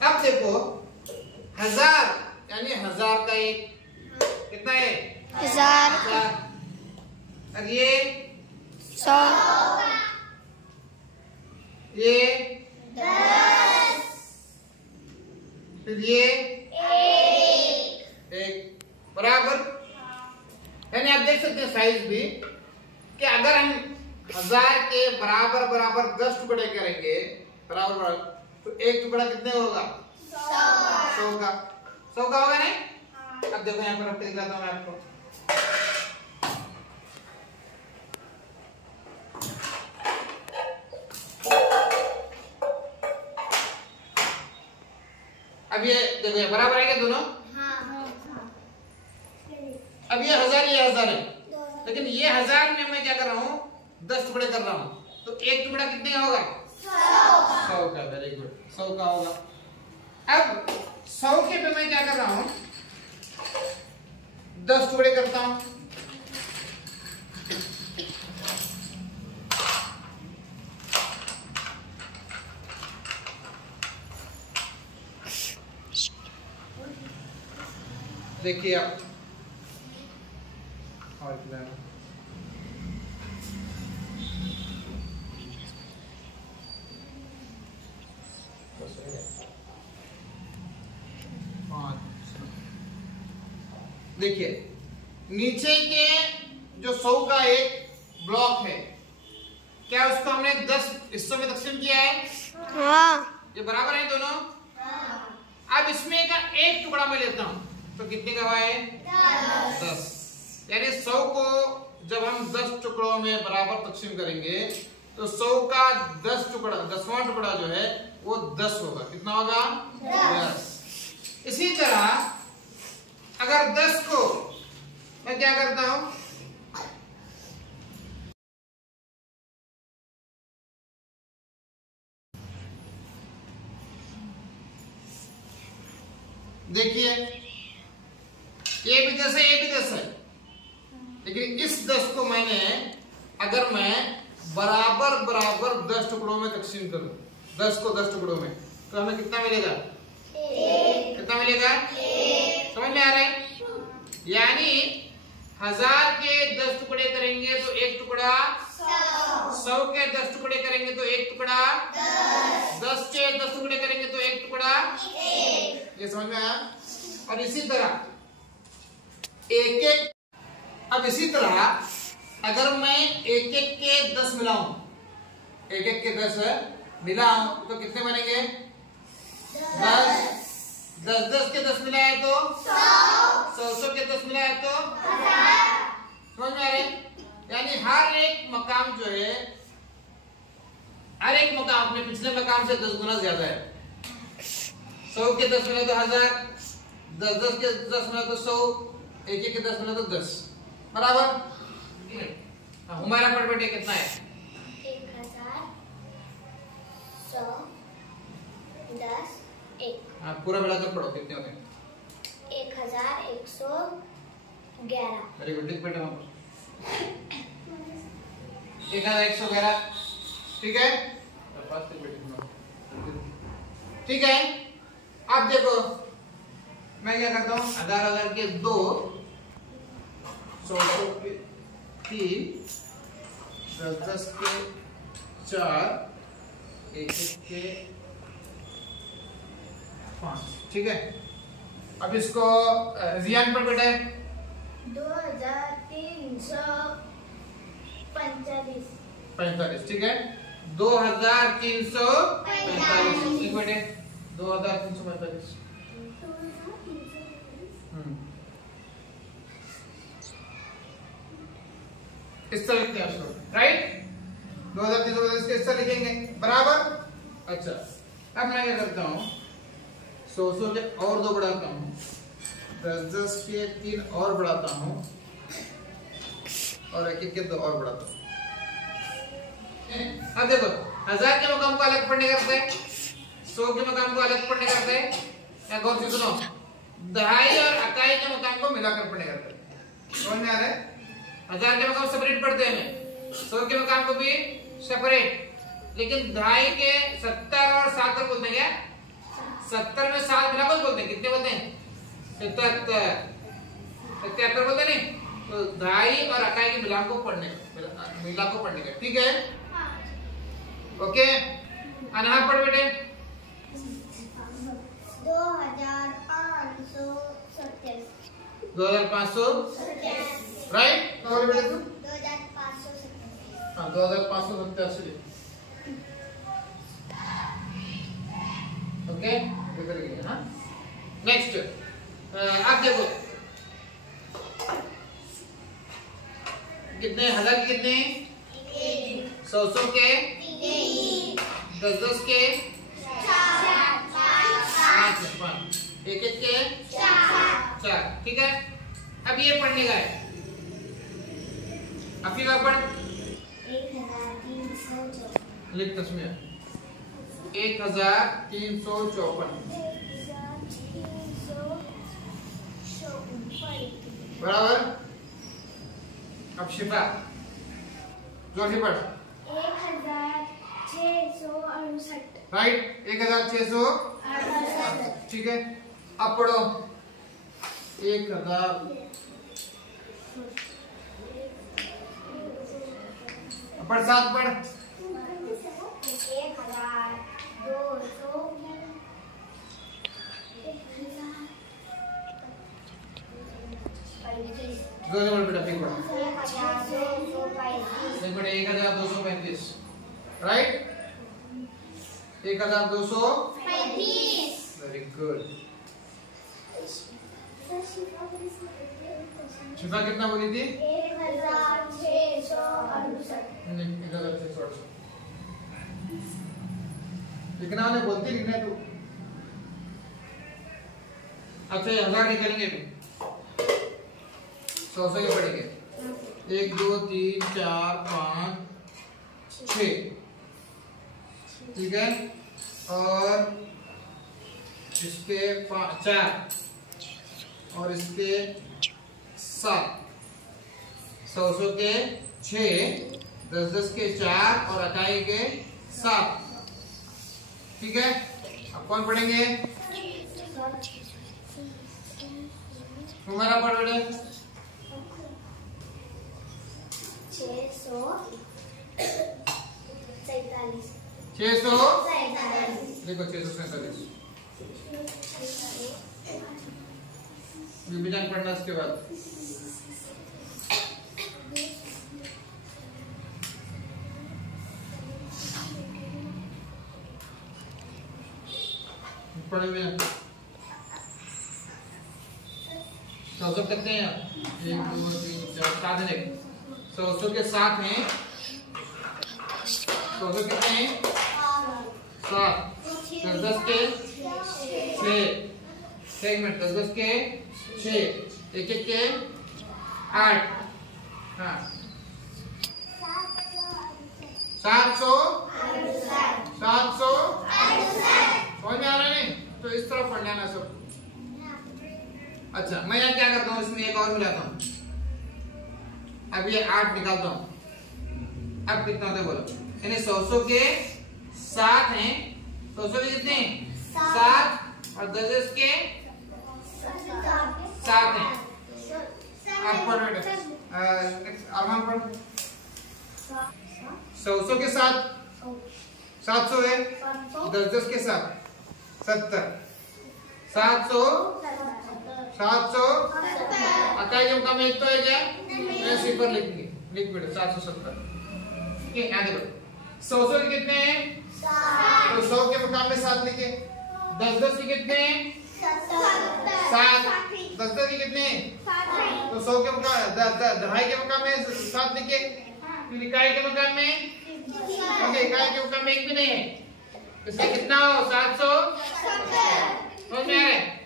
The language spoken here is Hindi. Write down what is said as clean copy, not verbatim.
अब देखो 1000 यानी 1000 का एक कितना है 1000। और ये 100, ये 10, फिर ये 1 बराबर। यानी आप देख सकते हैं साइज भी कि अगर हम 1000 के बराबर बराबर 10 टुकड़े करेंगे बराबर बराबर, तो एक टुकड़ा कितने होगा 100 का। 100 का होगा नहीं। अब देखो यहाँ पर रख के दिखाता हूँ मैं आपको। अब ये देखो ये बराबर है क्या दोनों। अब ये 1000 है, लेकिन ये 1000 में मैं क्या कर रहा हूँ 10 टुकड़े कर रहा हूँ, तो एक टुकड़ा कितने का होगा 100 का। वेरी गुड, 100 का होगा। अब 100 के पे मैं क्या कर रहा हूँ 10 टुकड़े करता हूँ। देखिए आप और देखिए नीचे के जो 100 का एक ब्लॉक है, क्या उसको हमने 10 हिस्सों में तकसीम किया है। हाँ। ये बराबर है दोनों। अब इसमें का एक टुकड़ा मैं लेता हूं तो कितने का हुआ है 10। यानी 100 को जब हम 10 टुकड़ों में बराबर तकसीम करेंगे तो 100 का 10 टुकड़ा 10वां टुकड़ा जो है वो 10 होगा। कितना होगा 10। इसी तरह अगर 10 को मैं क्या करता हूं देखिए ये भी 10 है, ये भी 10 है, लेकिन इस 10 को मैंने अगर मैं बराबर बराबर 10 टुकड़ों में तकसीम करूं 10 को 10 टुकड़ों में तो हमें कितना मिलेगा कितना मिलेगा समझ में आ रहा है। यानी 1000 के 10 टुकड़े करेंगे तो एक टुकड़ा 100 के 10 टुकड़े करेंगे तो एक टुकड़ा 10 के 10 टुकड़े करेंगे तो एक टुकड़ा। ये समझ में आया। और इसी तरह एक एक, अब इसी तरह अगर मैं एक एक के 10 मिलाऊं एक एक के 10 मिलाऊं तो कितने बनेंगे 10 10 के 10 मिलाए तो 100 के 10 मिलाए तो समझ में आ रहे। यानी हर एक मकाम जो है हर एक मकाम अपने पिछले मकाम से 10 गुना ज्यादा है। 100 के 10 मिला तो 1000, 10 के 10 मिला तो 100, एक एक के 10 मिला तो 10 बराबर। हमारा पढ़ बेटे कितना है 1000 100 10 1। हाँ पूरा मिलाकर पढ़ो कितने हो गए 1111। वेरी गुड लिख बेटा वहां 1111 ठीक है। ठीक है। अब देखो मैं क्या करता हूँ 1000 के 2 100 के 3 10 के 4 1 के 5 ठीक है। अब इसको रियान पर बेटा 2345 ठीक है 2345 एक बेटे 2345 इस तरह लिखते हैं उसको राइट 2345 के इस तरह लिखेंगे बराबर। अच्छा अब मैं क्या करता हूँ 100 के और 2 बढ़ाता हूँ 10 के 3 और बढ़ाता हूँ और एक के 2 और बढ़ाता हूँ। अब देखो 1000 के मकाम को अलग पढ़ने करते हैं 100 के मकाम को अलग पढ़ने करते हैं या गौर से सुनो दहाई और अकाई के मकाम को मिलाकर पढ़ने करते हैं। समझ में आ रहा है। 1000 के मकाम सेपरेट पढ़ते हैं 100 के मकाम को भी सेपरेट, लेकिन दहाई के 70 और 7 बोलते हैं क्या 70 में 7 मिला कर बोलते हैं, कितने बोलते हैं? 77। 77 बोलते नहीं, तो दहाई और अकाई के मिला को पढ़ने का, ठीक है? ओके, अनहा पढ़ बेटे। 2587 राइट? तो बेटे तू 2587। हाँ 2587। ओके, इधर गए हाँ। नेक्स्ट आप देखो कितने हजार के कितने? 100 के, 10 के, 5 एक के 4, ठीक है? अब ये पढ़ने का है, अब फिर पढ़ 1354 लिख तस्मीर 1354 बराबर। अब शिफा जोर से पढ़ 1668 राइट, 1668 ठीक है। अब पढ़ो 1000 पढ़ 7 पढ़ 1235 बेटा ठीक पढ़ 1235 राइट, 1235 वेरी गुड। शिफा कितना बोली थी? 1668 लिखना वाले बोलती लिखना है तू। अच्छा ये 1000 निकालेंगे भी 100 के पढ़ेंगे 1 2 3 4 5 6 ठीक है, और इसके 4 और इसके 7 100 के 6 10 के 4 और अकाई के 7 ठीक है। अब कौन पढ़ेंगे? तुम्हारा पढ़ बेटे 647 देखो 647 विभाजन पढ़ना इसके बाद पढ़े हुए 100 कितने हैं? 1 2 3 4 7 हैं। 100 के 7 हैं। 100 कितने हैं? 7 10 के 6 एक मिनट 10 के 6 1 के 8 हाँ 700 समझ में आ रहा है नहीं? तो इस तरह पढ़ना है ना सब। अच्छा मैं यहाँ क्या करता हूँ, इसमें एक और मिलाता हूँ। अब ये 8 निकालता हूँ। अब कितना होता है बोलो? यानी 100 के 7 हैं। 100 के कितने? 7 और 10 के 7 हैं। अब पढ़ बेटा आराम पढ़ 100 के 7 700 है, 10 के 7 70 700 अकाई के मुकाम में एक तो है क्या? मैं सिफर लिखेंगे लिख बेटा 770 ठीक है। यहाँ देखो 100 के कितने हैं? तो 100 के मुकाम में 7 लिखे। 10 के कितने हैं? 7 10 के कितने हैं? तो 100 के मुकाम दहाई के मुकाम में 7 लिखे। फिर इकाई के मुकाम में ओके इकाई के मुकाम में एक भी नहीं है, इसलिए कितना हो 770 समझ में आ रहा है?